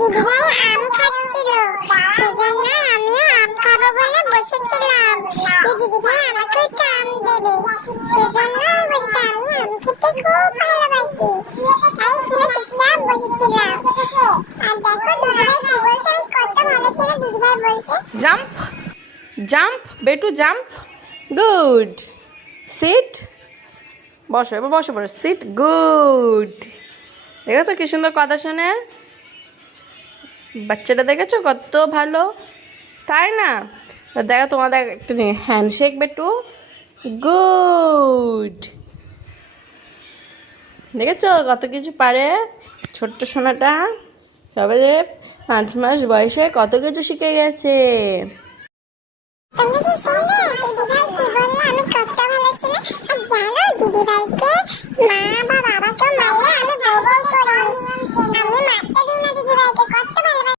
দিদিভাই আম খাচ্ছিল, সেজন্য আমিও আম খাবো বলে বসেছিলাম। দিদিভাই আমাকে একটু আম দেবে, সেজন্য বলছে আমি আম খেতে খুব ভালোবাসি, তাই এখানে চুপচাপ বসেছিলাম। আর দেখো দিদিভাই কি বলছে, কত ভালো ছিল দিদিভাই বলছে। জাম্প জাম্প বেটু জাম্প, গুড। সিট, বসো এবার, বসে পড়ো, সিট, গুড। দেখেছো কি সুন্দর কথা শোনে বাচ্চাটা, দেখেছো কত ভালো, তাই না? দেখো তোমাদের একটা জিনিস, হ্যান্ডশেক বেটু, গুড। দেখেছো কত কিছু পারে ছোট্ট সোনাটা, সবে যে 5 মাস বয়সে কত কিছু শিখে গেছে। তোমরা কি শুনলে দিদিভাই